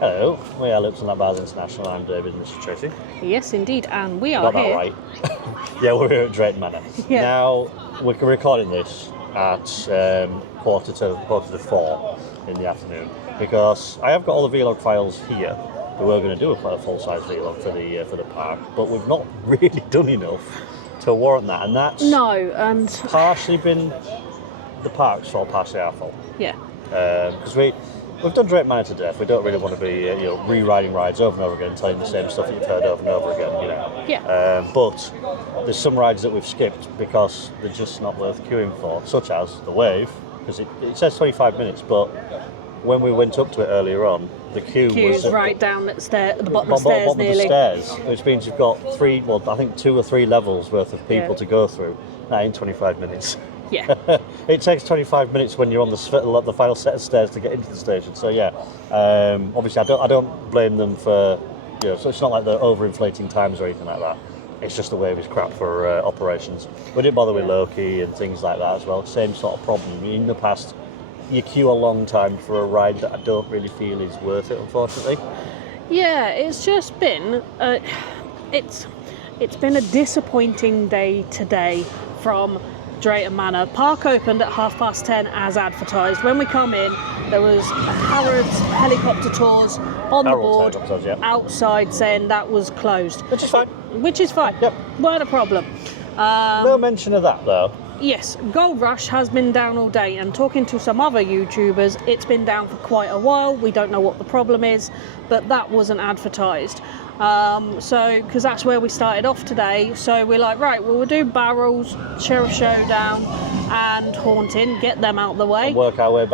Hello, we are Loops and That Bars International. I'm David and this is Tracy. Yes, indeed, and we are Got that here. right. Yeah, we're here at Drayton Manor. Yeah. Now, we're recording this at quarter to 4 in the afternoon because I have got all the vlog files here. We were going to do a full-size vlog for the park, but we've not really done enough to warrant that, and that's partially been the park's fault, partially our fault. Yeah. Because we've done Drayton Manor to death. We don't really want to be re-riding rides over and over again, telling the same stuff that you've heard over and over again. Yeah. But there's some rides that we've skipped because they're just not worth queuing for, such as the Wave, because it says 25 minutes, but when we went up to it earlier on, the queue was right down at the bottom of the stairs, nearly. Which means you've got 2 or 3 levels worth of people to go through. That ain't 25 minutes. Yeah. It takes 25 minutes when you're on the final set of stairs to get into the station. So yeah, obviously I don't blame them for, so it's not like they're overinflating times or anything like that. It's just the Wave is crap for operations. We didn't bother with Loki and things like that as well. Same sort of problem. In the past, you queue a long time for a ride that I don't really feel is worth it, unfortunately. Yeah, it's just been it's been a disappointing day today from Drayton Manor. Park opened at 10:30 as advertised. When we come in, there was Harrods helicopter tours on the board outside saying that was closed. Which is fine. Yep. Not a problem. No mention of that though. Yes, Gold Rush has been down all day, and talking to some other YouTubers, it's been down for quite a while. We don't know what the problem is, but that wasn't advertised. Because that's where we started off today. So we're like, right, well, we'll do Barrels, Sheriff Showdown, and Haunting, get them out of the way. And work our way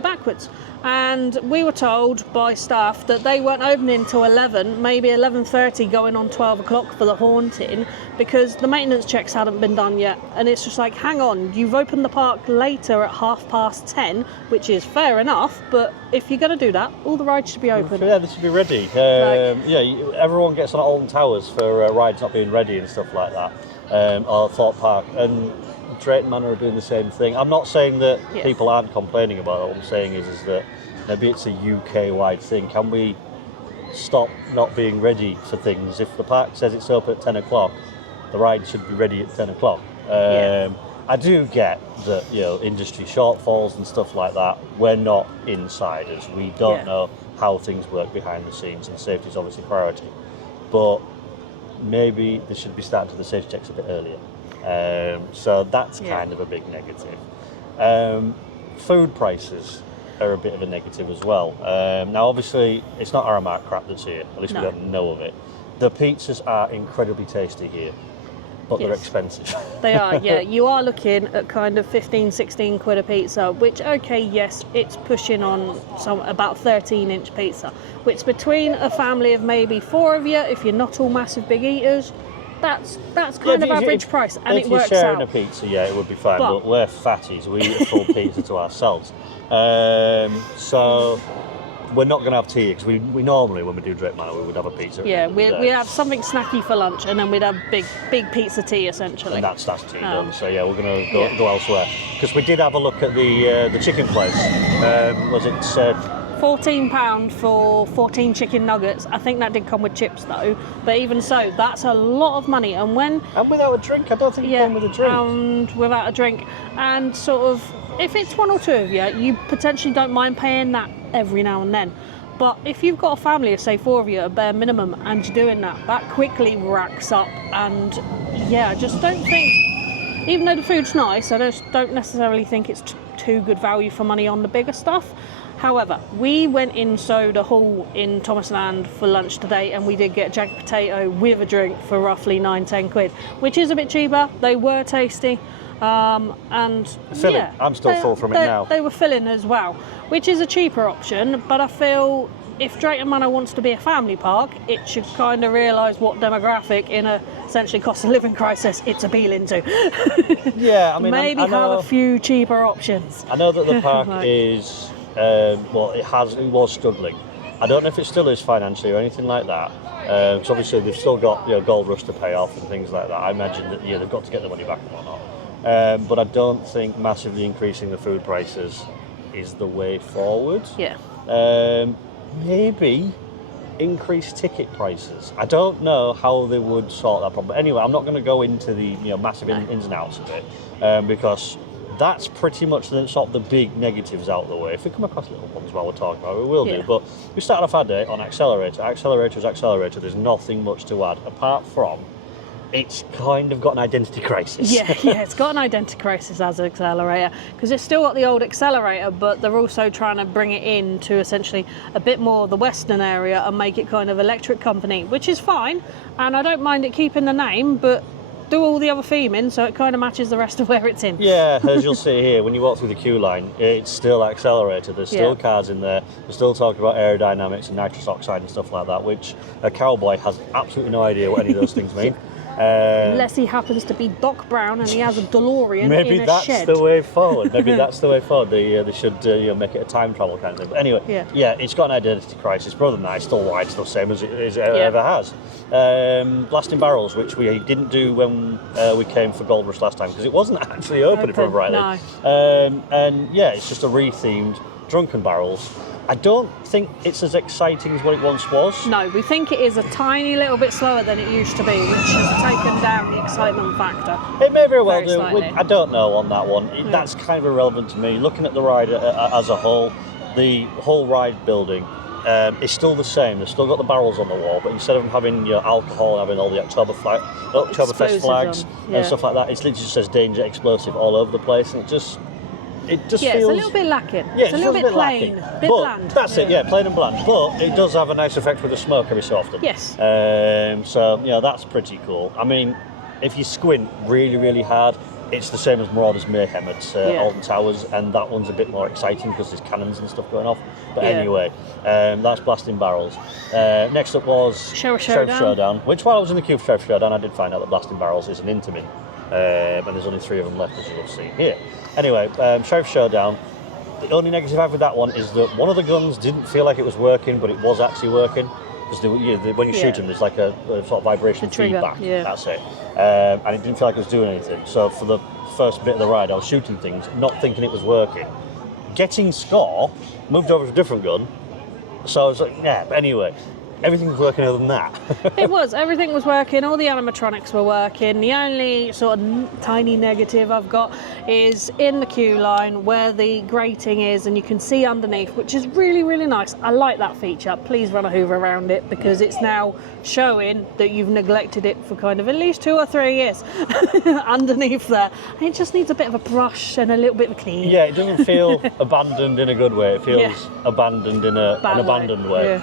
backwards. And we were told by staff that they weren't opening until 11, maybe 11:30, going on 12 o'clock for the Haunting, because the maintenance checks hadn't been done yet. And it's just like, hang on, you've opened the park later at 10:30, which is fair enough, but if you're going to do that, all the rides should be open. Yeah, they should be ready. Everyone gets on at Alton Towers for rides not being ready and stuff like that, or Thorpe Park. And Drayton Manor are doing the same thing. I'm not saying that people aren't complaining about it. What I'm saying is that maybe it's a UK-wide thing. Can we stop not being ready for things? If the park says it's open at 10 o'clock, the ride should be ready at 10 o'clock. I do get that, industry shortfalls and stuff like that. We're not insiders. We don't know how things work behind the scenes, and safety is obviously priority. But maybe they should be starting to the safety checks a bit earlier. So that's kind of a big negative. Food prices are a bit of a negative as well. Now, obviously, it's not Aramark crap that's here. At least we don't know of it. The pizzas are incredibly tasty here, but they're expensive. They are, yeah. You are looking at kind of 15, 16 quid a pizza, which, yes, it's pushing on about 13-inch pizza, which between a family of maybe 4 of you, if you're not all massive big eaters, that's kind of average price, and it works out. If you're sharing a pizza, it would be fine, but we're fatties. We eat a full pizza to ourselves. So we're not going to have tea, because we normally, when we do Drayton Manor, we would have a pizza. Yeah, we have something snacky for lunch, and then we'd have big pizza tea, essentially. And that's tea done. So we're going to go elsewhere. Because we did have a look at the chicken place. Was it... £14 for 14 chicken nuggets. I think that did come with chips though, but even so, that's a lot of money. And without a drink, I don't think you came with a drink. And without a drink, and sort of, if it's 1 or 2 of you, you potentially don't mind paying that every now and then. But if you've got a family of say 4 of you at bare minimum, and you're doing that quickly racks up. And I just don't think, even though the food's nice, I don't necessarily think it's too good value for money on the bigger stuff. However, we went in Soda Hall in Thomas Land for lunch today, and we did get a jagged potato with a drink for roughly 9-10 quid, which is a bit cheaper. They were tasty. And filling. I'm still full from it now. They were filling as well, which is a cheaper option, but I feel if Drayton Manor wants to be a family park, it should kind of realise what demographic in a essentially cost of living crisis it's appealing to. Maybe have a few cheaper options. I know that the park is... it was struggling. I don't know if it still is financially or anything like that. Because obviously they've still got Gold Rush to pay off and things like that. I imagine that they've got to get the money back and whatnot. But I don't think massively increasing the food prices is the way forward. Yeah. maybe increase ticket prices. I don't know how they would sort that problem. But anyway, I'm not going to go into the massive ins and outs of it because that's pretty much the sort of the big negatives out of the way. If we come across little ones while we're talking about it, we will do. But we started off our day on Accelerator. Accelerator is Accelerator. There's nothing much to add apart from it's kind of got an identity crisis. Yeah, it's got an identity crisis as an Accelerator because it's still got the old Accelerator, but they're also trying to bring it into essentially a bit more the Western area and make it kind of electric company, which is fine. And I don't mind it keeping the name, but do all the other theming so it kind of matches the rest of where it's in. Yeah, as you'll see here, when you walk through the queue line, it's still Accelerator. There's still cars in there. We're still talking about aerodynamics and nitrous oxide and stuff like that, which a cowboy has absolutely no idea what any of those things mean. Unless he happens to be Doc Brown and he has a DeLorean maybe in a that's shed. the way forward. Maybe that's the way forward. They should make it a time travel kind of thing. But anyway, it's got an identity crisis. But other than that, it's still wide, still the same as it ever has. Blasting barrels, which we didn't do when we came for Gold Rush last time because it wasn't actually open. If I remember rightly. No. And it's just a re-themed drunken barrels. I don't think it's as exciting as what it once was. No, we think it is a tiny little bit slower than it used to be, which has taken down the excitement factor. It may very well do. Slightly. I don't know on that one. That's kind of irrelevant to me. Looking at the ride as a whole, the whole ride building is still the same. They've still got the barrels on the wall, but instead of having alcohol and having all the Oktoberfest flags and stuff like that, it literally just says danger explosive all over the place, and it just feels... it's a little bit lacking. Yeah, it's a little bit plain, bit bland. That's it, plain and bland. But it does have a nice effect with the smoke every so often. Yes. So, that's pretty cool. I mean, if you squint really, really hard, it's the same as Marauders Mayhem at Alton Towers, and that one's a bit more exciting because there's cannons and stuff going off. But anyway, that's Blasting Barrels. Next up was Sheriff Showdown, which while I was in the queue for Sheriff Showdown, I did find out that Blasting Barrels is an Intamin. And there's only 3 of them left, as you'll see here. Anyway, Sheriff Showdown, the only negative I have with that one is that one of the guns didn't feel like it was working, but it was actually working. Because when you shoot them, there's like a sort of vibration feedback. That's it. And it didn't feel like it was doing anything. So for the first bit of the ride, I was shooting things, not thinking it was working. Getting score, moved over to a different gun. So I was like, but anyway. Everything was working other than that. Everything was working, all the animatronics were working. The only sort of tiny negative I've got is in the queue line where the grating is and you can see underneath, which is really, really nice. I like that feature. Please run a hoover around it because it's now showing that you've neglected it for kind of at least 2 or 3 years underneath there. And it just needs a bit of a brush and a little bit of a clean. Yeah, it doesn't feel abandoned in a good way. It feels abandoned in an abandoned way.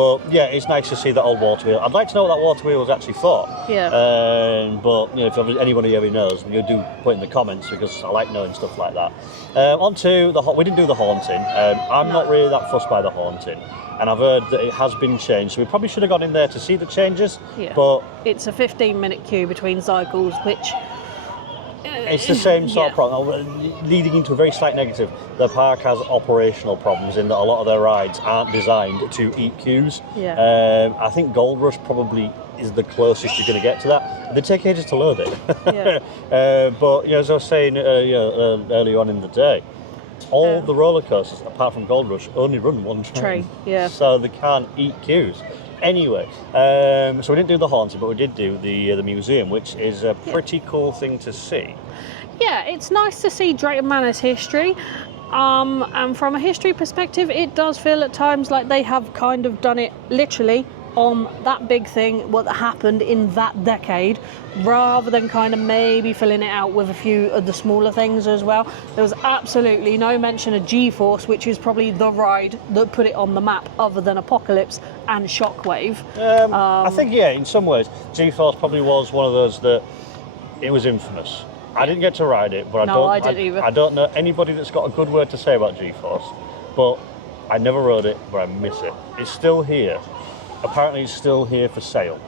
But it's nice to see that old water wheel. I'd like to know what that water wheel was actually for. But if anybody ever knows, you do put in the comments because I like knowing stuff like that. On to we didn't do the haunting. I'm not really that fussed by the haunting, and I've heard that it has been changed. So we probably should have gone in there to see the changes. But it's a 15-minute queue between cycles, which. It's the same sort of problem, leading into a very slight negative. The park has operational problems in that a lot of their rides aren't designed to eat queues. I think Gold Rush probably is the closest you're going to get to that. They take ages to load it. But as I was saying earlier on in the day, all the roller coasters, apart from Gold Rush, only run one train. So they can't eat queues. Anyway, so we didn't do the haunting, but we did do the museum, which is a pretty cool thing to see. Yeah, it's nice to see Drayton Manor's history. And from a history perspective, it does feel at times like they have kind of done it literally on that big thing, what happened in that decade, rather than kind of maybe filling it out with a few of the smaller things as well. There was absolutely no mention of G-Force, which is probably the ride that put it on the map other than Apocalypse and Shockwave. I think, in some ways, G-Force probably was one of those that it was infamous. I didn't get to ride it, but I didn't either. I don't know anybody that's got a good word to say about G-Force, but I never rode it, but I miss it. It's still here. Apparently it's still here for sale,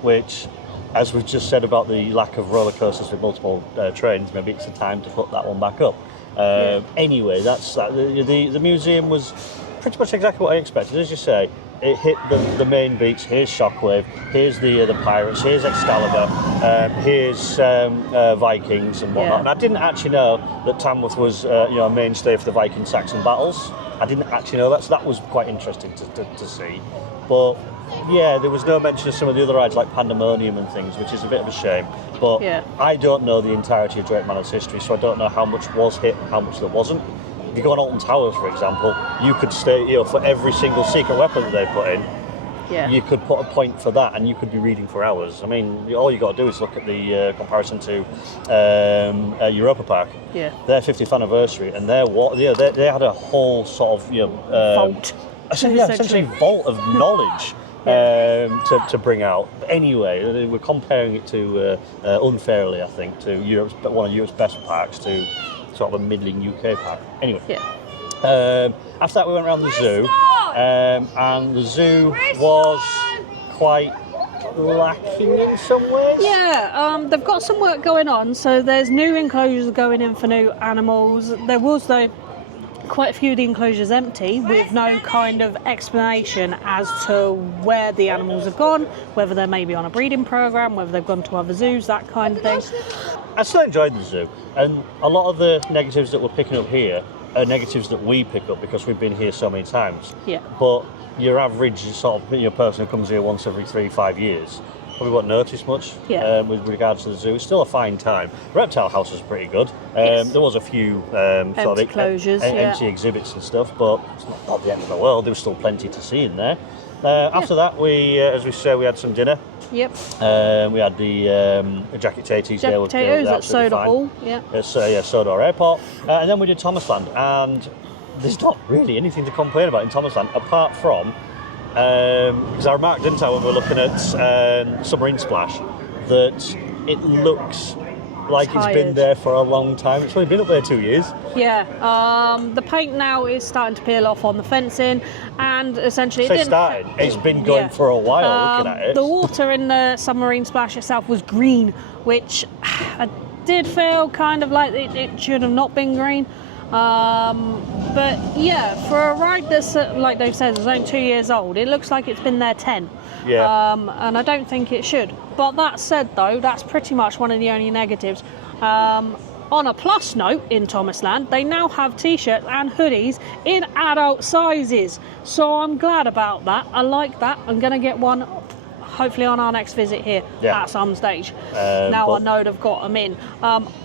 which, as we've just said about the lack of roller coasters with multiple trains, maybe it's the time to put that one back up. Anyway, that's that. The museum was pretty much exactly what I expected. As you say, it hit the main beats. Here's Shockwave, here's the Pirates, here's Excalibur, here's Vikings and whatnot. And I didn't actually know that Tamworth was a mainstay for the Viking-Saxon battles. I didn't actually know that, so that was quite interesting to see. But yeah, there was no mention of some of the other rides like Pandemonium and things, which is a bit of a shame. But I don't know the entirety of Drayton Manor's history, so I don't know how much was hit and how much there wasn't. If you go on Alton Towers, for example, you could stay, for every single secret weapon that they put in, you could put a point for that, and you could be reading for hours. I mean, all you got to do is look at the comparison to Europa Park. Yeah. Their 50th anniversary, and they had a whole sort of vault. Essentially vault of knowledge. To bring out. But anyway, we're comparing it to unfairly, I think, to one of Europe's best parks to sort of a middling UK park. Anyway. After that, we went around the zoo, and the zoo was quite lacking in some ways. Yeah, they've got some work going on, so there's new enclosures going in for new animals. There was, though, quite a few of the enclosures empty with no kind of explanation as to where the animals have gone, whether they're maybe on a breeding programme, whether they've gone to other zoos, that kind of thing. I still enjoyed the zoo, and a lot of the negatives that we're picking up here are negatives that we pick up because we've been here so many times. Yeah. But your average sort of person who comes here once every 3-5 years probably won't notice much with regards to the zoo. It's still a fine time. Reptile House is pretty good. There was a few sort of closures, empty exhibits and stuff, but it's not the end of the world. There was still plenty to see in there. After that, we, as we say, we had some dinner. Yep. We had the Jacket Tatties. Jacket Potatoes at Soda Hall. Yeah. Soda Airport. And then we did Thomasland, and there's not really anything to complain about in Thomasland apart from. Because I remarked, didn't I, when we were looking at Submarine Splash, that it looks like it's been there for a long time. It's only been up there 2 years. Yeah, the paint now is starting to peel off on the fencing, and essentially it's been going for a while. Looking at it, the water in the Submarine Splash itself was green, which I did feel kind of like it should have not been green. But yeah, for a ride that's like Dave says, is only 2 years old, it looks like it's been there 10. Yeah. And I don't think it should. But that said, though, that's pretty much one of the only negatives. On a plus note, in Thomasland, they now have t-shirts and hoodies in adult sizes. So I'm glad about that. I like that. I'm going to get one hopefully on our next visit here at some stage. Now I know they've got them in.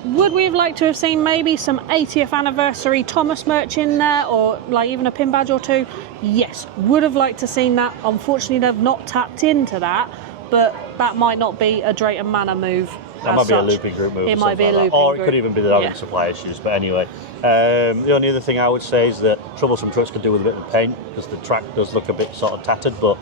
Would we have liked to have seen maybe some 80th anniversary Thomas merch in there, or like even a pin badge or two? Yes, would have liked to have seen that. Unfortunately, they've not tapped into that, but that might not be a Drayton Manor move. That might be a looping group move. It might be a looping group. Or it could even be that having supply issues. But anyway, the only other thing I would say is that Troublesome Trucks could do with a bit of paint, because the track does look a bit sort of tattered, but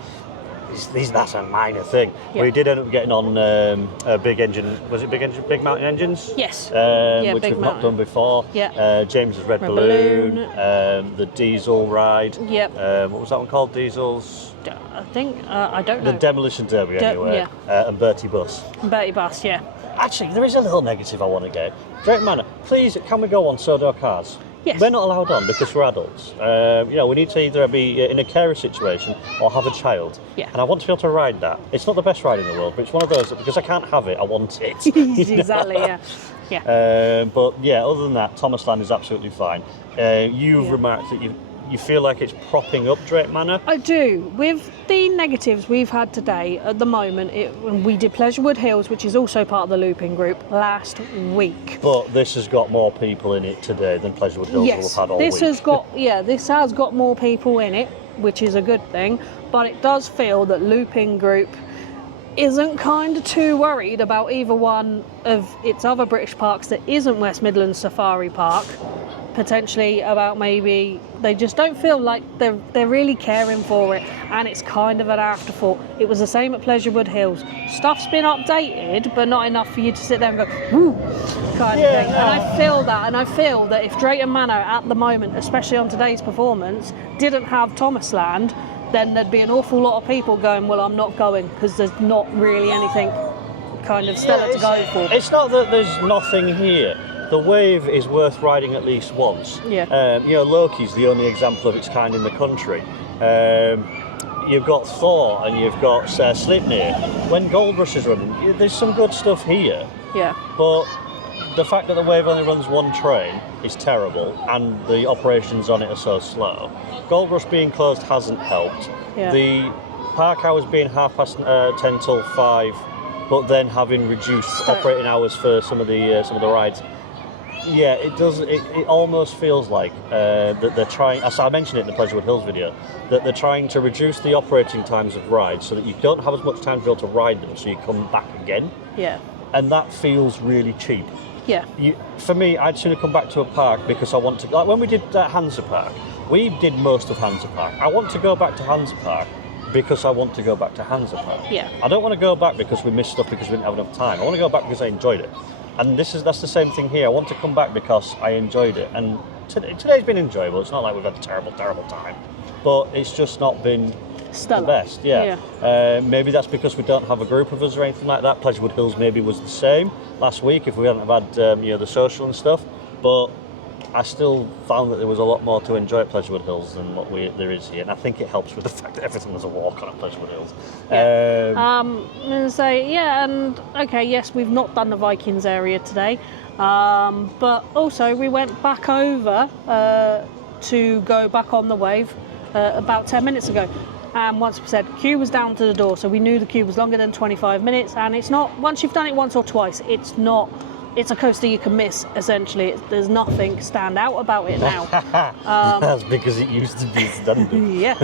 that's a minor thing. We did end up getting on a big engine. Was it Big Mountain Engines? Yes. Which we've not done before. Yeah. James's Red Balloon. The Diesel ride. Yep. What was that one called? Diesels? I think, I don't know. The Demolition Derby, anyway. And Bertie Bus. Bertie Bus, yeah. Actually, there is a little negative I want to get. Drayton Manor, please, can we go on Sodo cars? Yes. We're not allowed on because we're adults. We need to either be in a carer situation or have a child. Yeah. And I want to be able to ride that. It's not the best ride in the world, but it's one of those that because I can't have it, I want it. Exactly, yeah. But yeah, other than that, Thomasland is absolutely fine. You've remarked that you feel like it's propping up Drayton Manor? I do. With the negatives we've had today, at the moment, we did Pleasurewood Hills, which is also part of the looping group, last week. But this has got more people in it today than Pleasurewood Hills will have had all week. This has got more people in it, which is a good thing, but it does feel that looping group isn't kind of too worried about either one of its other British parks that isn't West Midlands Safari Park, potentially about maybe they just don't feel like they're really caring for it, and it's kind of an afterthought. It was the same at Pleasurewood Hills. Stuff's been updated, but not enough for you to sit there and go, woo, kind of thing. And I feel that if Drayton Manor at the moment, especially on today's performance, didn't have Thomasland, then there'd be an awful lot of people going, well, I'm not going, because there's not really anything kind of stellar to go for. It's not that there's nothing here. The wave is worth riding at least once. Yeah. Loki's the only example of its kind in the country. You've got Thor and you've got Sleipnir. When Gold Rush is running, there's some good stuff here. Yeah. But the fact that the Wave only runs one train is terrible, and the operations on it are so slow. Gold Rush being closed hasn't helped. Yeah. The park hours being 10 till 5, but then having reduced operating hours for some of the rides. Yeah, it does. It almost feels like that they're trying. As I mentioned it in the Pleasurewood Hills video, that they're trying to reduce the operating times of rides so that you don't have as much time to be able to ride them, so you come back again. Yeah. And that feels really cheap. Yeah. For me, I'd sooner come back to a park because I want to. Like when we did Hansa Park, we did most of Hansa Park. I want to go back to Hansa Park because I want to go back to Hansa Park. Yeah. I don't want to go back because we missed stuff because we didn't have enough time. I want to go back because I enjoyed it. And that's the same thing here. I want to come back because I enjoyed it. And today's been enjoyable. It's not like we've had a terrible time. But it's just not been the best. Yeah. Maybe that's because we don't have a group of us or anything like that. Pleasurewood Hills maybe was the same last week if we hadn't have had the social and stuff. But I still found that there was a lot more to enjoy at Pleasurewood Hills than what there is here, and I think it helps with the fact that everything was a walk on at Pleasurewood Hills. And okay, yes, we've not done the Vikings area today, but also we went back over to go back on the Wave about 10 minutes ago. And once we said queue was down to the door, so we knew the queue was longer than 25 minutes, and it's not, once you've done it once or twice, it's a coaster you can miss, essentially. There's nothing stand out about it now. That's because it used to be standard. Yeah.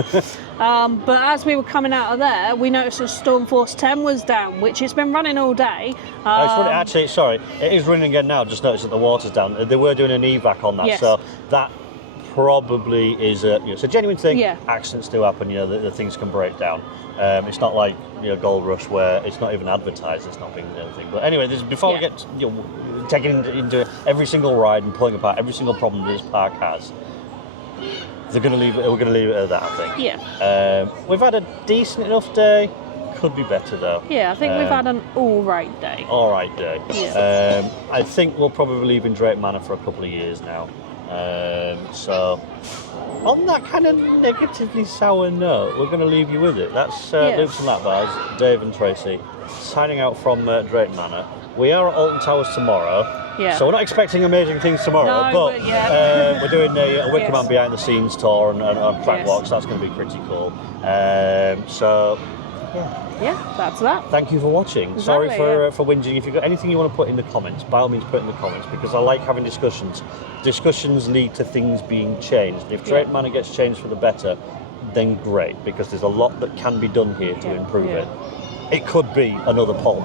But as we were coming out of there, we noticed that Storm Force 10 was down, which it's been running all day. It's running, actually, sorry, it is running again now. Just noticed that the water's down. They were doing an evac on that, yes. So that probably is it's a genuine thing. Yeah. Accidents do happen, the things can break down. It's not like Gold Rush where it's not even advertised, it's not being anything. But anyway, before we get taking into every single ride and pulling apart every single problem this park has, we're going to leave it at that, I think. Yeah. We've had a decent enough day. Could be better though. Yeah, I think we've had an all right day. All right day. Yeah. I think we'll probably leave in Drayton Manor for a couple of years now. So on that kind of negatively sour note, we're going to leave you with it. That's Loops and Lap Bars, Dave and Tracy, signing out from Drayton Manor. We are at Alton Towers tomorrow, so we're not expecting amazing things tomorrow, but we're doing a Wicker Man behind the scenes tour and track walks. That's going to be pretty cool. Yeah, that's that. Thank you for watching. Exactly, Sorry for whinging. If you've got anything you want to put in the comments, by all means put it in the comments, because I like having discussions. Discussions lead to things being changed. If Drayton Manor gets changed for the better, then great, because there's a lot that can be done here to improve it. It could be another Pond,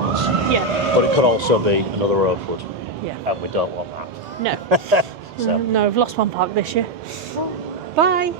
but it could also be another Oakwood, and we don't want that. No. No, we've lost one park this year. Bye.